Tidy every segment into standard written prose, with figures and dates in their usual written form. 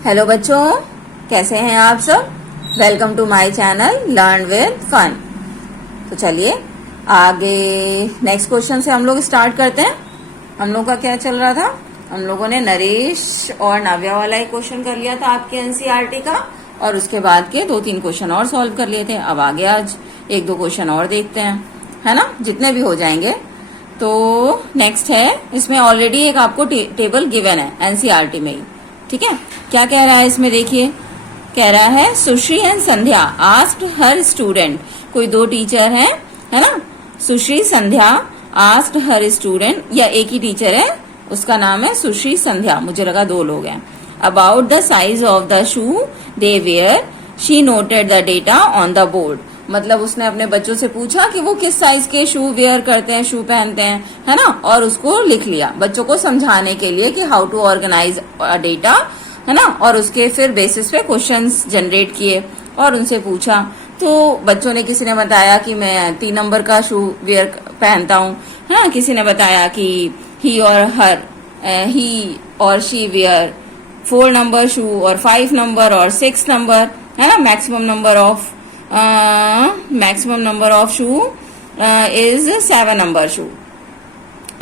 Hello बच्चों, कैसे हैं आप सब। Welcome to my channel learn with fun. तो चलिए आगे नेक्स्ट क्वेश्चन से हम लोग स्टार्ट करते हैं। हम लोग का क्या चल रहा था, हम लोगों ने नरेश और नाव्या वाला एक क्वेश्चन कर लिया था आपके एनसीईआरटी का, और उसके बाद के 2-3 क्वेश्चन और सॉल्व कर लिए थे। अब आगे आज 1-2 क्वेश्चन और देखते हैं, है ना, जितने भी हो जाएंगे। तो नेक्स्ट है, इसमें ऑलरेडी एक आपको टेबल गिवन है एनसीईआरटी में ही, ठीक है। क्या कह रहा है इसमें, देखिए कह रहा है Sushri and Sandhya asked her student. कोई 2 टीचर हैं, है ना, सुश्री संध्या आस्क्ड हर स्टूडेंट, या एक ही टीचर है, उसका नाम है सुश्री संध्या, मुझे लगा 2 लोग हैं। About the size of the shoe they wear, she noted the data on the board. मतलब उसने अपने बच्चों से पूछा कि वो किस साइज के शू वेयर करते हैं, शू पहनते हैं, है ना, और उसको लिख लिया बच्चों को समझाने के लिए कि हाउ टू ऑर्गेनाइज डेटा, है ना। और उसके फिर बेसिस पे क्वेश्चंस जनरेट किए और उनसे पूछा। तो बच्चों ने, किसी ने बताया कि मैं 3 नंबर का शू वेयर पहनता हूँ, है ना। किसी ने बताया कि ही और शी वेयर 4 नंबर शू और 5 नंबर और 6 नंबर, है ना। Maximum number of shoe is 7 number shoe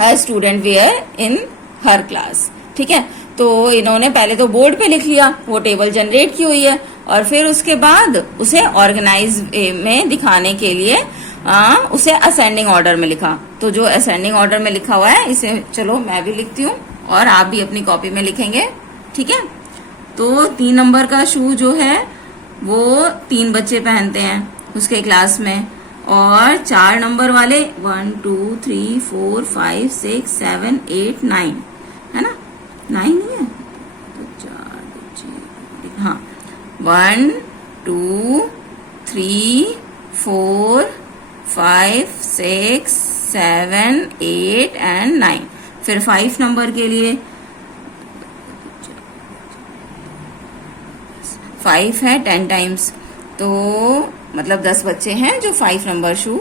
a student wear in her class, ठीक है। तो इन्होंने पहले तो बोर्ड पे लिख लिया, वो टेबल जनरेट की हुई है, और फिर उसके बाद उसे ऑर्गेनाइज में दिखाने के लिए उसे असेंडिंग ऑर्डर में लिखा। तो जो असेंडिंग ऑर्डर में लिखा हुआ है, इसे चलो मैं भी लिखती हूँ और आप भी अपनी कॉपी में लिखेंगे, ठीक है। तो 3 नंबर का शू जो है वो 3 बच्चे पहनते हैं उसके क्लास में, और 4 नंबर वाले 1 2 3 4 5 6 7 8 9, है ना, 9 नहीं है तो 4 बच्चे, हाँ 1 2 3 4 5 6 7 8 एंड 9। फिर 5 नंबर के लिए 5 है 10 टाइम्स, तो मतलब 10 बच्चे हैं जो 5 नंबर शू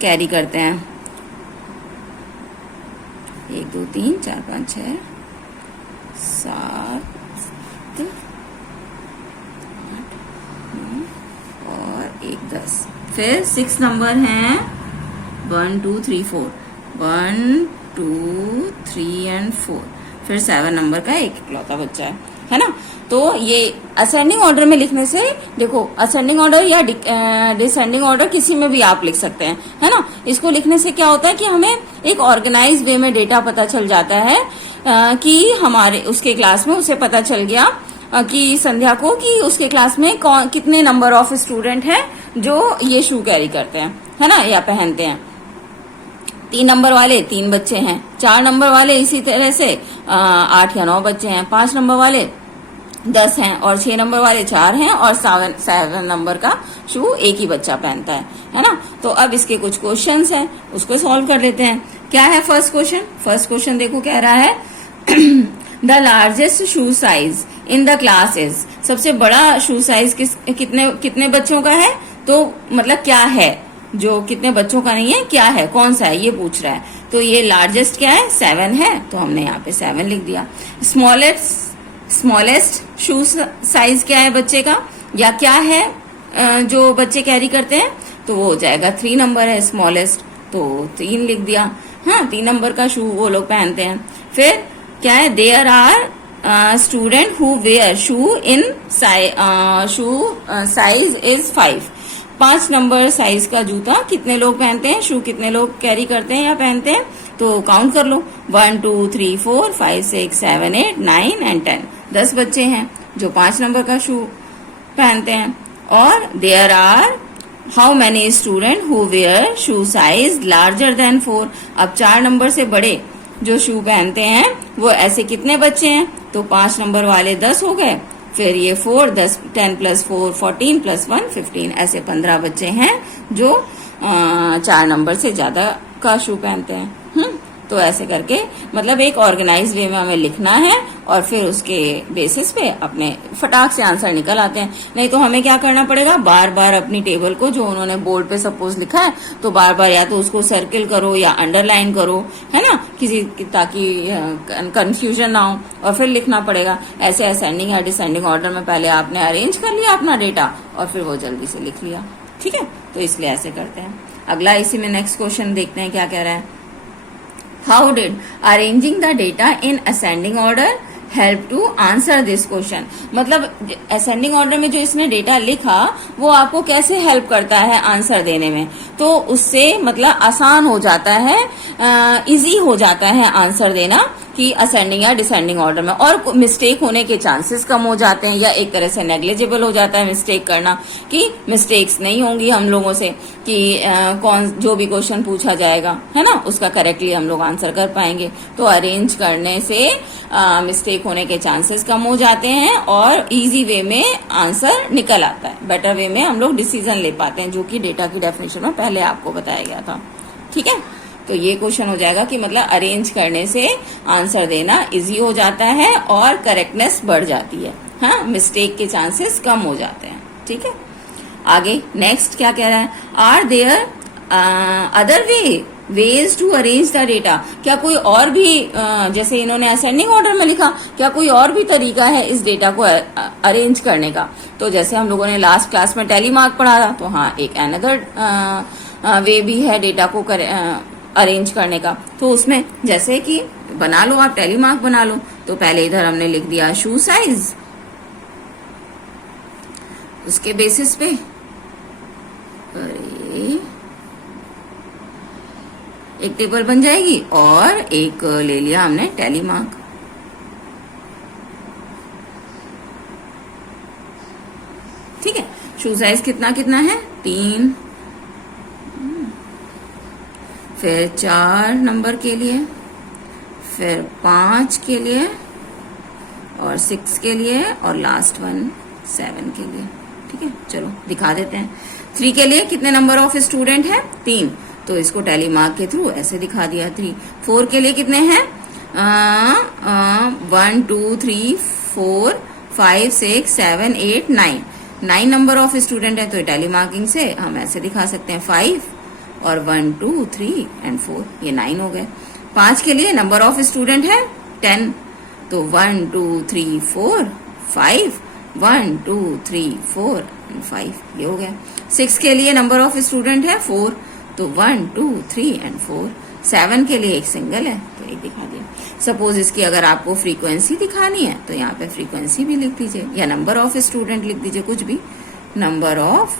कैरी करते हैं। 1 2 3 4 5 6 7 8 9 और 1 10। फिर 6 नंबर हैं 1 2 3 4, 1 2 3 एंड 4। फिर 7 नंबर का एक इकलौता बच्चा है ना। तो ये असेंडिंग ऑर्डर में लिखने से, देखो असेंडिंग ऑर्डर या डिसेंडिंग ऑर्डर किसी में भी आप लिख सकते हैं, है ना। इसको लिखने से क्या होता है कि हमें एक ऑर्गेनाइज वे में डेटा पता चल जाता है कि हमारे उसके क्लास में उसे पता चल गया कि संध्या को कि उसके क्लास में कितने नंबर ऑफ स्टूडेंट हैं जो ये शू कैरी करते हैं, है ना, या पहनते हैं। 3 नंबर वाले 3 बच्चे हैं, 4 नंबर वाले इसी तरह से 8 या 9 बच्चे हैं, 5 नंबर वाले 10 हैं, और 6 नंबर वाले 4 हैं, और 7 नंबर का शू एक ही बच्चा पहनता है ना। तो अब इसके कुछ क्वेश्चंस हैं, उसको सॉल्व कर लेते हैं। क्या है फर्स्ट क्वेश्चन देखो, कह रहा है the largest shoe size in the class is. सबसे बड़ा शू साइज कितने बच्चों का है, तो मतलब क्या है, जो कितने बच्चों का नहीं है, क्या है, कौन सा है, ये पूछ रहा है। तो ये लार्जेस्ट क्या है, 7 है, तो हमने यहाँ पे 7 लिख दिया। स्मॉलेस्ट शू साइज क्या है बच्चे का, या क्या है जो बच्चे कैरी करते हैं, तो वो हो जाएगा 3 नंबर है स्मॉलेस्ट, तो 3 लिख दिया। हाँ, 3 नंबर का शू वो लोग पहनते हैं। फिर क्या है, there are student who wear shoe in shoe size is 5। 5 number size का जूता कितने लोग पहनते हैं, शू कितने लोग कैरी करते हैं या पहनते हैं, तो काउंट कर लो 1 2 3 4 5 6 7 8 9 एंड 10। 10 बच्चे हैं जो 5 नंबर का शू पहनते हैं। और there are how many student who wear shoe size larger than 4। अब 4 नंबर से बड़े जो शू पहनते हैं वो ऐसे कितने बच्चे हैं, तो 5 नंबर वाले 10 हो गए, फिर ये 4 10 10 + 4 14 + 1 15, ऐसे 15 बच्चे हैं जो 4 नंबर से ज्यादा का शू पहनते हैं। तो ऐसे करके मतलब एक ऑर्गेनाइज वे में हमें लिखना है और फिर उसके बेसिस पे अपने फटाक से आंसर निकल आते हैं। नहीं तो हमें क्या करना पड़ेगा, बार बार अपनी टेबल को जो उन्होंने बोर्ड पे सपोज लिखा है तो बार बार या तो उसको सर्किल करो या अंडरलाइन करो, है ना, ताकि कंफ्यूजन ना हो, और फिर लिखना पड़ेगा। ऐसे असेंडिंग या डिसेंडिंग ऑर्डर में पहले आपने अरेंज कर लिया अपना डेटा और फिर वो जल्दी से लिख लिया। ठीक है, तो इसलिए ऐसे करते हैं। अगला इसी में नेक्स्ट क्वेश्चन देखते हैं क्या कह रहा है। How did arranging the data in ascending order help to answer this question. मतलब असेंडिंग ऑर्डर में जो इसने डेटा लिखा वो आपको कैसे हेल्प करता है आंसर देने में, तो उससे मतलब आसान हो जाता है, इजी हो जाता है आंसर देना कि असेंडिंग या डिसेंडिंग ऑर्डर में, और मिस्टेक होने के चांसेस कम हो जाते हैं या एक तरह से नेग्लिजिबल हो जाता है मिस्टेक करना, कि मिस्टेक्स नहीं होंगी हम लोगों से कि कौन जो भी क्वेश्चन पूछा जाएगा, है ना, उसका करेक्टली हम लोग आंसर कर पाएंगे। तो अरेंज करने से मिस्टेक होने के चांसेस कम हो जाते हैं और इजी वे में आंसर निकल आता है, बेटर वे में हम लोग डिसीजन ले पाते हैं, जो कि डेटा की डेफिनेशन में पहले आपको बताया गया था। ठीक है, तो ये क्वेश्चन हो जाएगा कि मतलब अरेंज करने से आंसर देना इजी हो जाता है और करेक्टनेस बढ़ जाती है, हाँ, मिस्टेक के चांसेस कम हो जाते हैं। ठीक है, आगे नेक्स्ट क्या कह रहा है, are there other ways to arrange the data. क्या कोई और भी जैसे इन्होंने असेंडिंग ऑर्डर में लिखा, क्या कोई और भी तरीका है इस डेटा को अरेंज करने का। तो जैसे हम लोगों ने लास्ट क्लास में टेलीमार्क पढ़ा था, तो हाँ एक अनदर वे भी है डेटा को अरेंज करने का। तो उसमें जैसे कि बना लो, आप टेलीमार्क बना लो, तो पहले इधर हमने लिख दिया शू साइज, उसके बेसिस पे एक टेबल बन जाएगी और एक ले लिया हमने टेलीमार्क। ठीक है, शू साइज कितना कितना है, 3, फिर 4 नंबर के लिए, फिर 5 के लिए और 6 के लिए और लास्ट वन 7 के लिए। ठीक है, चलो दिखा देते हैं। 3 के लिए कितने नंबर ऑफ स्टूडेंट है, 3, तो इसको टेलीमार्क के थ्रू ऐसे दिखा दिया 3। 4 के लिए कितने हैं, 1 2 3 4 5 6 7 8 9 नंबर ऑफ स्टूडेंट है, तो टेलीमार्किंग से हम ऐसे दिखा सकते हैं 5 और 1 2 3 एंड 4, ये 9 हो गए। 5 के लिए नंबर ऑफ स्टूडेंट है 10, तो 1 2 3 4 5 1 2 3 4 एंड 5, ये हो गया। 6 के लिए नंबर ऑफ स्टूडेंट है 4, तो 1 2 3 एंड 4। 7 के लिए एक सिंगल है, तो एक दिखा दिया। सपोज इसकी अगर आपको फ्रीक्वेंसी दिखानी है तो यहाँ पे फ्रीक्वेंसी भी लिख दीजिए या नंबर ऑफ स्टूडेंट लिख दीजिए, कुछ भी, नंबर ऑफ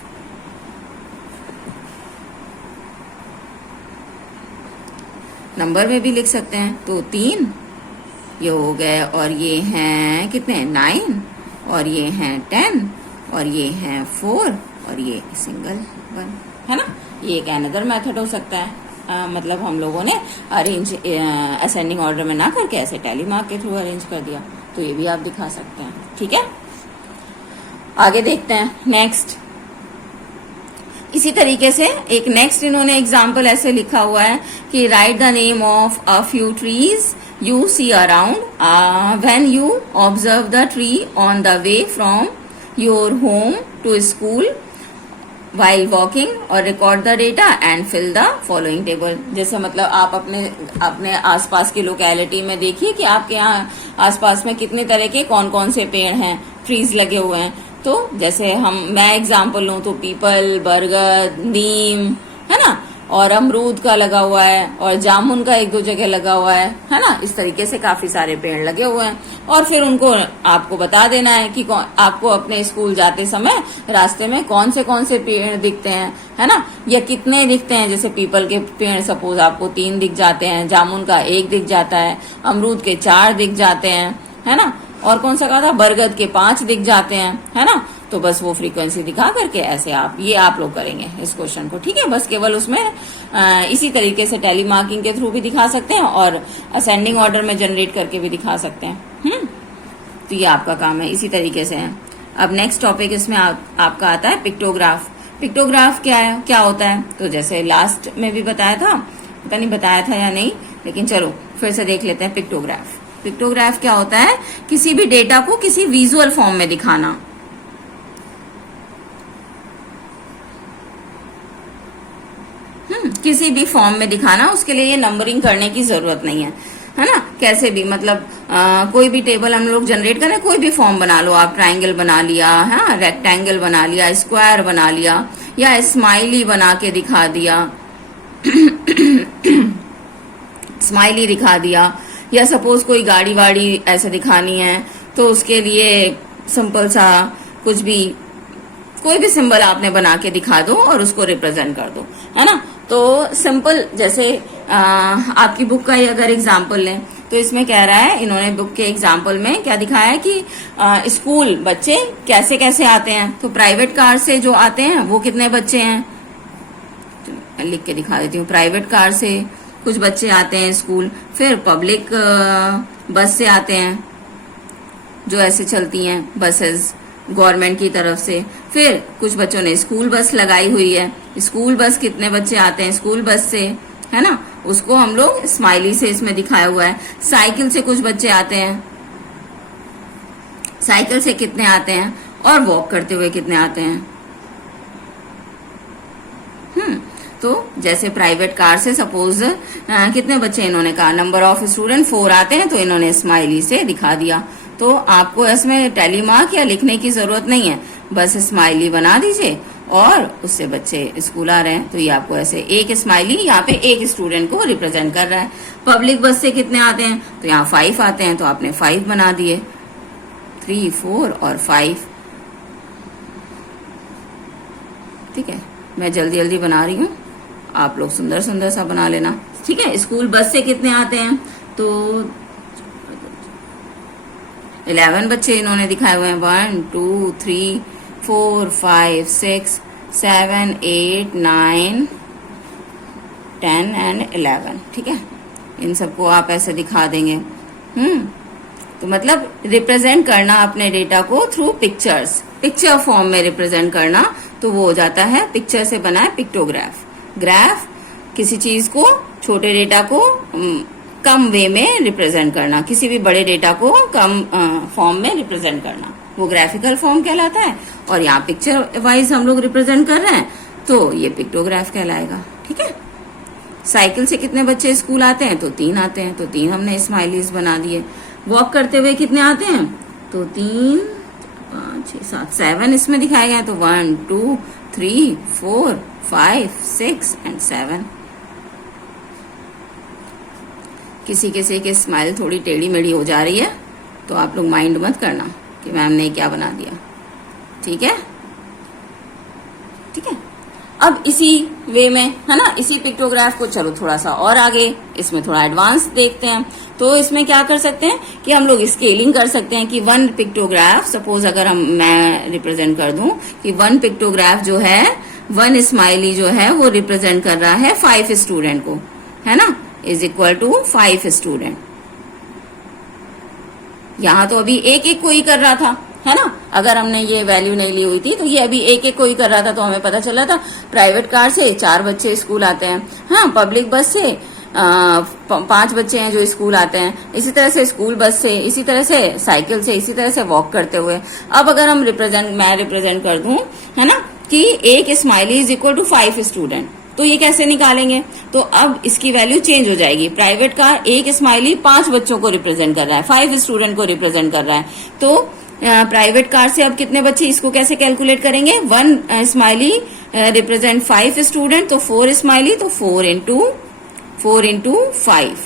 नंबर में भी लिख सकते हैं। तो 3 ये हो गए, और ये हैं कितने, 9, और ये हैं 10, और ये हैं 4, और ये सिंगल 1, है ना। ये एक अनदर मेथड हो सकता है। मतलब हम लोगों ने अरेंज असेंडिंग ऑर्डर में ना करके ऐसे टेलीमार्क के थ्रू अरेंज कर दिया, तो ये भी आप दिखा सकते हैं। ठीक है, आगे देखते हैं नेक्स्ट। इसी तरीके से एक नेक्स्ट इन्होंने एग्जाम्पल ऐसे लिखा हुआ है कि right the name of a few trees you see around when you observe the tree on the way from your home to school while walking, और record the data and fill the following table। जैसे मतलब आप अपने आसपास की locality में देखिए कि आपके यहाँ आसपास में कितने तरह के कौन कौन से पेड़ हैं, ट्रीज लगे हुए हैं। तो जैसे मैं एग्जाम्पल लूँ तो पीपल, बरगद, नीम, है ना, और अमरूद का लगा हुआ है, और जामुन का 1-2 जगह लगा हुआ है ना। इस तरीके से काफी सारे पेड़ लगे हुए हैं, और फिर उनको आपको बता देना है कि आपको अपने स्कूल जाते समय रास्ते में कौन से पेड़ दिखते हैं, है ना, या कितने दिखते हैं। जैसे पीपल के पेड़ सपोज आपको 3 दिख जाते हैं, जामुन का 1 दिख जाता है, अमरूद के 4 दिख जाते हैं, है ना, और कौन सा कहा था, बरगद के 5 दिख जाते हैं, है ना। तो बस वो फ्रीक्वेंसी दिखा करके ऐसे आप लोग करेंगे इस क्वेश्चन को। ठीक है, बस केवल उसमें इसी तरीके से टेलीमार्किंग के थ्रू भी दिखा सकते हैं और असेंडिंग ऑर्डर में जनरेट करके भी दिखा सकते हैं। तो ये आपका काम है, इसी तरीके से है। अब नेक्स्ट टॉपिक इसमें आपका आता है पिक्टोग्राफ। पिक्टोग्राफ क्या होता है, तो जैसे लास्ट में भी बताया था, पता नहीं बताया था या नहीं, लेकिन चलो फिर से देख लेते हैं पिक्टोग्राफ। पिक्टोग्राफ क्या होता है? किसी भी डेटा को किसी विजुअल फॉर्म में दिखाना। किसी भी फॉर्म में दिखाना, उसके लिए ये नंबरिंग करने की जरूरत नहीं है ना? कैसे भी मतलब कोई भी टेबल हम लोग जनरेट करें, कोई भी फॉर्म बना लो आप, ट्राइंगल बना लिया, हाँ, रेक्टेंगल बना लिया, स्क्वायर बना लिया, या स्माइली बना के दिखा दिया स्माइली दिखा दिया, या सपोज कोई गाड़ी वाड़ी ऐसे दिखानी है तो उसके लिए सिंपल सा कुछ भी, कोई भी सिंबल आपने बना के दिखा दो और उसको रिप्रेजेंट कर दो, है ना? तो सिंपल, जैसे आपकी बुक का ही अगर एग्जाम्पल लें तो इसमें कह रहा है, इन्होंने बुक के एग्जाम्पल में क्या दिखाया है कि स्कूल बच्चे कैसे कैसे आते हैं। तो प्राइवेट कार से जो आते हैं वो कितने बच्चे हैं, तो लिख के दिखा देती हूँ। प्राइवेट कार से कुछ बच्चे आते हैं स्कूल, फिर पब्लिक बस से आते हैं, जो ऐसे चलती हैं बसेस गवर्नमेंट की तरफ से, फिर कुछ बच्चों ने स्कूल बस लगाई हुई है। स्कूल बस कितने बच्चे आते हैं स्कूल बस से, है ना? उसको हम लोग स्माइली से इसमें दिखाया हुआ है। साइकिल से कुछ बच्चे आते हैं, साइकिल से कितने आते हैं, और वॉक करते हुए कितने आते हैं। तो जैसे प्राइवेट कार से सपोज कितने बच्चे इन्होंने कहा, नंबर ऑफ स्टूडेंट 4 आते हैं, तो इन्होंने स्माइली से दिखा दिया। तो आपको इसमें टैली मार्क या लिखने की जरूरत नहीं है, बस स्माइली बना दीजिए और उससे बच्चे स्कूल आ रहे हैं। तो ये आपको ऐसे एक स्माइली यहाँ पे एक स्टूडेंट को रिप्रेजेंट कर रहा है। पब्लिक बस से कितने आते हैं, तो यहाँ 5 आते हैं, तो आपने 5 बना दिए, 3, 4 और 5। ठीक है, मैं जल्दी जल्दी बना रही हूँ, आप लोग सुंदर सुंदर सा बना लेना। ठीक है, स्कूल बस से कितने आते हैं, तो 11 बच्चे इन्होंने दिखाए हुए हैं। 1, 2, 3, 4, 5, 6, 7, 8, 9, 10 एंड 11। ठीक है, इन सबको आप ऐसे दिखा देंगे। तो मतलब रिप्रेजेंट करना अपने डेटा को थ्रू पिक्चर्स, पिक्चर फॉर्म में रिप्रेजेंट करना, तो वो हो जाता है पिक्चर से बना है पिक्टोग्राफ। ग्राफ किसी चीज को, छोटे डेटा को कम वे में रिप्रेजेंट करना, किसी भी बड़े डेटा को कम फॉर्म में रिप्रेजेंट करना, वो ग्राफिकल फॉर्म कहलाता है। और यहाँ पिक्चर वाइज हम लोग रिप्रेजेंट कर रहे हैं, तो ये पिक्टोग्राफ कहलाएगा। ठीक है, साइकिल से कितने बच्चे स्कूल आते हैं, तो 3 आते हैं, तो 3 हमने स्माइलीज बना दिए। वॉक करते हुए कितने आते हैं, तो 3, 5, 6, 7, 7 इसमें दिखाए गए हैं, तो 1, 2, 3, 4, 5, 6 एंड 7। किसी किसी की स्माइल थोड़ी टेढ़ी मेढ़ी हो जा रही है, तो आप लोग माइंड मत करना कि मैम ने क्या बना दिया। ठीक है, ठीक है। अब इसी वे में, है ना, इसी पिक्टोग्राफ को चलो थोड़ा सा और आगे इसमें थोड़ा एडवांस देखते हैं। तो इसमें क्या कर सकते हैं कि हम लोग स्केलिंग कर सकते हैं कि 1 पिक्टोग्राफ, सपोज अगर मैं रिप्रेजेंट कर दूं कि 1 पिक्टोग्राफ जो है, 1 स्माइली जो है वो रिप्रेजेंट कर रहा है 5 स्टूडेंट को, है ना, इज इक्वल टू 5 स्टूडेंट। यहां तो अभी एक एक को ही कर रहा था, है ना, अगर हमने ये वैल्यू नहीं ली हुई थी तो ये अभी एक एक को ही कर रहा था, तो हमें पता चला था प्राइवेट कार से 4 बच्चे स्कूल आते हैं, हाँ, पब्लिक बस से 5 बच्चे हैं जो स्कूल आते हैं, इसी तरह से स्कूल बस से, इसी तरह से साइकिल से, इसी तरह से वॉक करते हुए। अब अगर हम मैं रिप्रेजेंट कर दूं, है ना, कि एक smiley is equal to 5 student, तो ये कैसे निकालेंगे, तो अब इसकी वैल्यू चेंज हो जाएगी। प्राइवेट कार एक स्माइली 5 बच्चों को रिप्रेजेंट कर रहा है, 5 स्टूडेंट को रिप्रेजेंट कर रहा है, तो प्राइवेट कार से अब कितने बच्चे, इसको कैसे कैलकुलेट करेंगे, 1 स्माइली रिप्रेजेंट 5 स्टूडेंट, तो 4 स्माइली, तो 4 इंटू 5,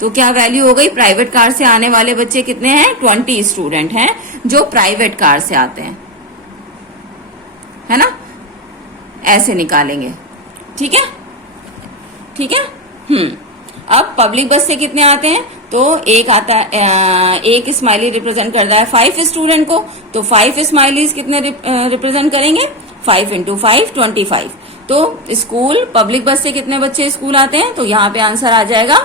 तो क्या वैल्यू हो गई, प्राइवेट कार से आने वाले बच्चे कितने हैं, 20 स्टूडेंट हैं जो प्राइवेट कार से आते हैं, है ना, ऐसे निकालेंगे। ठीक है, ठीक है। अब पब्लिक बस से कितने आते हैं, तो एक आता है, एक स्माइली रिप्रेजेंट करता है 5 स्टूडेंट को, तो 5 स्माइलीज कितने रिप्रेजेंट करेंगे, 5 इंटू 5 25। तो स्कूल पब्लिक बस से कितने बच्चे स्कूल आते हैं, तो यहाँ पे आंसर आ जाएगा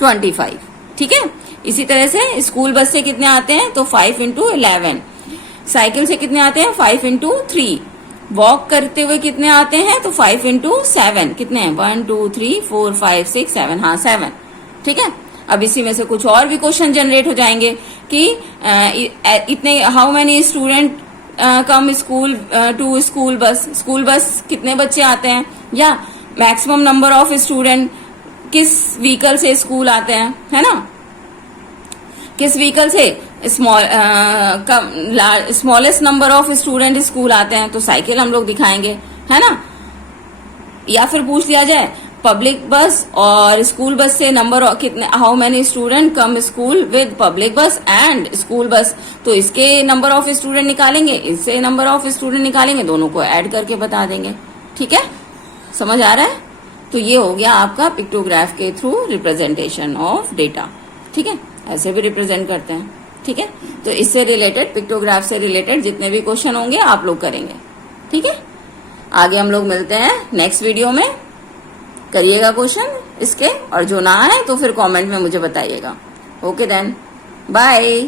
25। ठीक है, इसी तरह से स्कूल बस से कितने आते हैं, तो 5 इंटू 11। साइकिल से कितने आते हैं, 5 इंटू 3। वॉक करते हुए कितने आते हैं, तो 5 इंटू 7, कितने हैं, 1, 2, 3, 4, 5, 6, 7, हाँ 7। ठीक है, अब इसी में से कुछ और भी क्वेश्चन जनरेट हो जाएंगे कि इतने how many student come school to school bus कितने बच्चे आते हैं, या मैक्सिमम नंबर ऑफ स्टूडेंट किस व्हीकल से स्कूल आते हैं, है ना, किस व्हीकल से smallest number of student school आते हैं, तो साइकिल हम लोग दिखाएंगे, है ना। या फिर पूछ लिया जाए पब्लिक बस और स्कूल बस से नंबर कितने, how many student come school with public बस एंड स्कूल बस, तो इसके नंबर ऑफ स्टूडेंट निकालेंगे, इससे नंबर ऑफ स्टूडेंट निकालेंगे, दोनों को ऐड करके बता देंगे। ठीक है, समझ आ रहा है। तो ये हो गया आपका पिक्टोग्राफ के थ्रू रिप्रेजेंटेशन ऑफ डेटा। ठीक है, ऐसे भी रिप्रेजेंट करते हैं। ठीक है, तो इससे रिलेटेड, पिक्टोग्राफ से रिलेटेड जितने भी क्वेश्चन होंगे आप लोग करेंगे। ठीक है, आगे हम लोग मिलते हैं नेक्स्ट वीडियो में। करिएगा क्वेश्चन इसके, और जो ना है तो फिर कमेंट में मुझे बताइएगा। Okay then, bye.